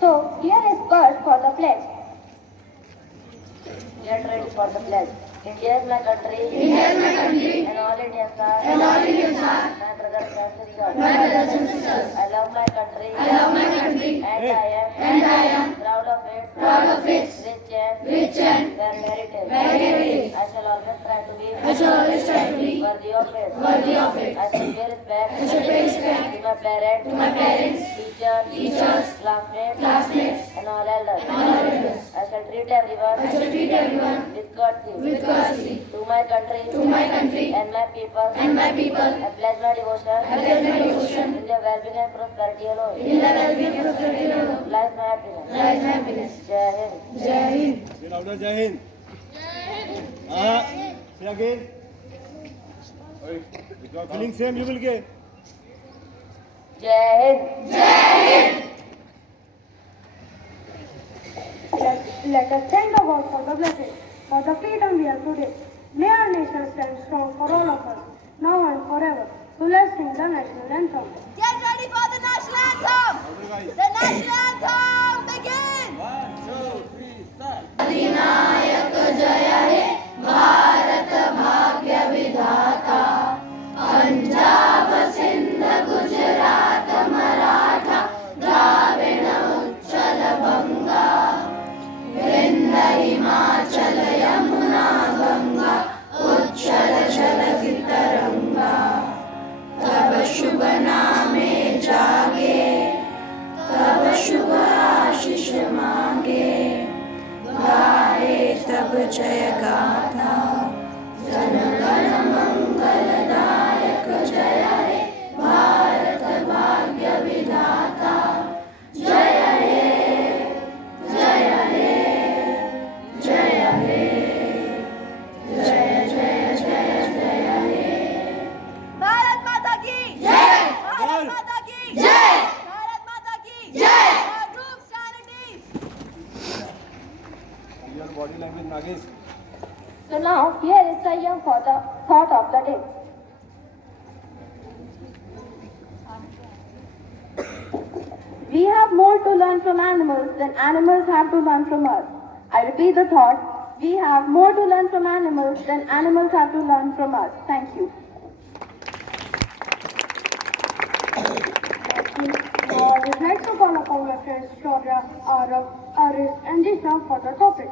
So here is first for the pledge. Get ready for the pledge. India is my country. India is my country. And all Indians are. And all Indians are. My brothers and sisters. My brothers and sisters. I love my country. I love my country. And I am Proud of it. its Rich and very very heritage. I shall always try to be. I shall always try to be Worthy of it. worthy of it. I shall pay respect. I shall pay respect to my parents. teachers, classmates, and all elders. I shall treat everyone. I shall treat everyone with courtesy. with courtesy. To my country. And my people. I pledge my devotion. I pledge my devotion. In their well-being and prosperity alone. In the well-being and prosperity alone. Lies my happiness. Lies happiness. Jai Hind. Jai Hind. Say louder, Jai Hind. Say again. If you are feeling same, you will get. Jai Hind. Let us thank the God for the blessing, for the freedom we have today. May our nation stand strong for all of us, now and forever. So let's sing the national anthem. Get ready for the national anthem! Otherwise. The national anthem begins! 1, 2, 3, start. अधिनायक जय हे भारत भाग्य विधाता पंजाब सिंध गुजरात मराठा द्राविण उच्चल बंगा विंध्य हिमाचल यमुना गंगा उच्चल जलधि तरंगा तब शुभ नामे जागे तब शुभ आशीष मांगे गाए तब जय गाथा जन गण मंगलदायक जय हे भारत भाग्य विधाता जय हे जय हे जय हे जय जय जय जय हे भारत माता की जय भारत माता की जय भारत माता की जय Our troops charities! Your body language, Nagesh. So now here is the year for the thought of the day. We have more to learn from animals than animals have to learn from us. I repeat the thought. We have more to learn from animals than animals have to learn from us. Thank you. We'd like to call upon my friends Shaurya, Arav, Aris and Disha for the topic.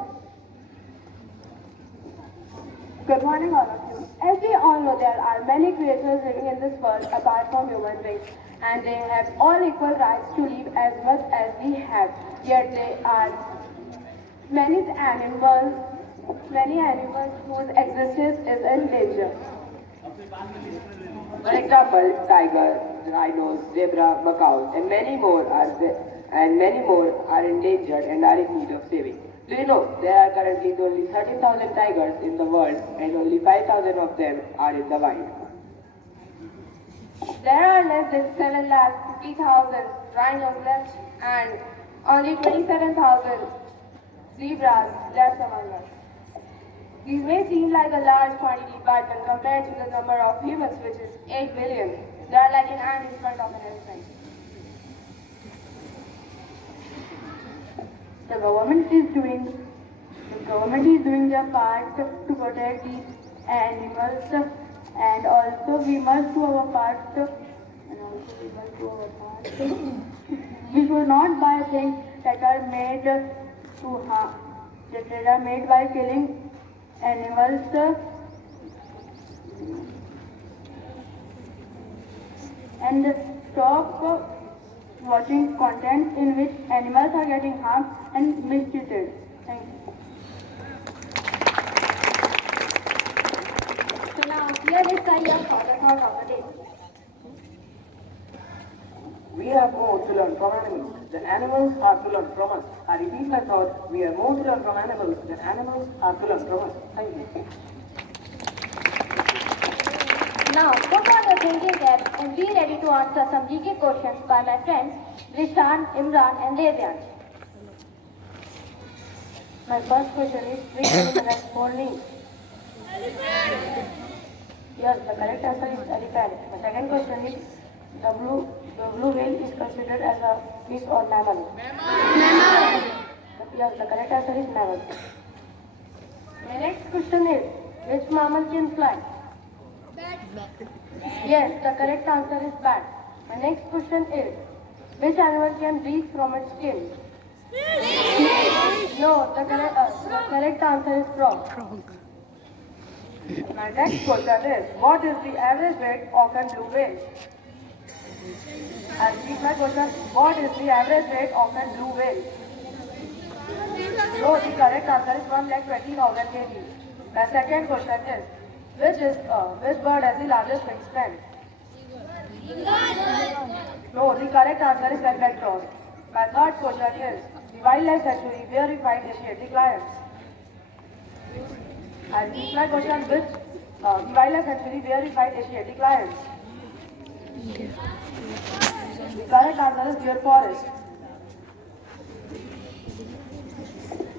Good morning all of you. As we all know, there are many creatures living in this world apart from human beings, and they have all equal rights to live as much as we have. Yet there are many animals whose existence is in danger. For example, tigers, rhinos, zebra, macaws, and many more are endangered and are in need of saving. Do you know there are currently only 13,000 tigers in the world and only 5,000 of them are in the wild? There are less than 7,50,000 rhinos left and only 27,000 zebras left among us. These may seem like a large quantity, but when compared to the number of humans, which is 8 billion, they are like an ant in front of an elephant. The government is doing their part to protect these animals, and also we must do our part. We should not buy things that are made to harm, that are made by killing animals, and stop watching content in which animals are getting harmed and mistreated. Thank you. So now here is the year for the thought of the day. We have more to learn from animals than animals have to learn from us. I repeat my thought, we have more to learn from animals than animals have to learn from us. Thank you. Now put on your thinking cap and be ready to answer some GK questions by my friends Rishan, Imran and Devyan. My first question is which animal has four knees? Elephant! Yes, the correct answer is elephant. My second question is the blue whale is considered as a fish or mammal. Yes, the correct answer is never. My next question is, which mammal can fly? Yes, the correct answer is bat. My next question is, which animal can breathe from its skin? No, the correct answer is frog. My next question is, what is the average weight of a blue whale? I'll repeat my question. What is the average weight of a blue whale? No, the correct answer is 1,20,000 kg. My second question is, which bird has the largest wingspan? No, the correct answer is albatross. My third question is, the wildlife sanctuary where we find Asiatic lions. I'll repeat my question, the wildlife sanctuary where we find Asiatic lions. The correct answer is Deer Forest.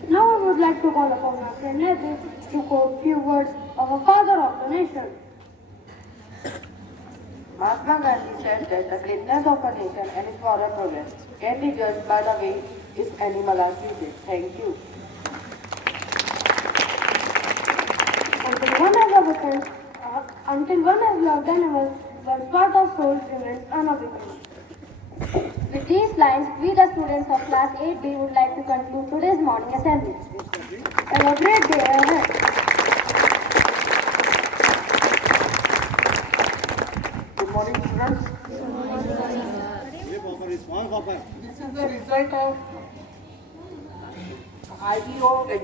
Now I would like to call upon my friend Nathan to quote few words of a father of the nation. Mahatma Gandhi said that the greatness of a nation and its moral progress can be judged by the way its animals are treated. Thank you. Until one has loved animals, the part of soul remains unawakened. With these lines, we the students of class 8B would like to conclude today's morning assembly. Have a great day ahead. Good morning, students. This is the result of IBO exam.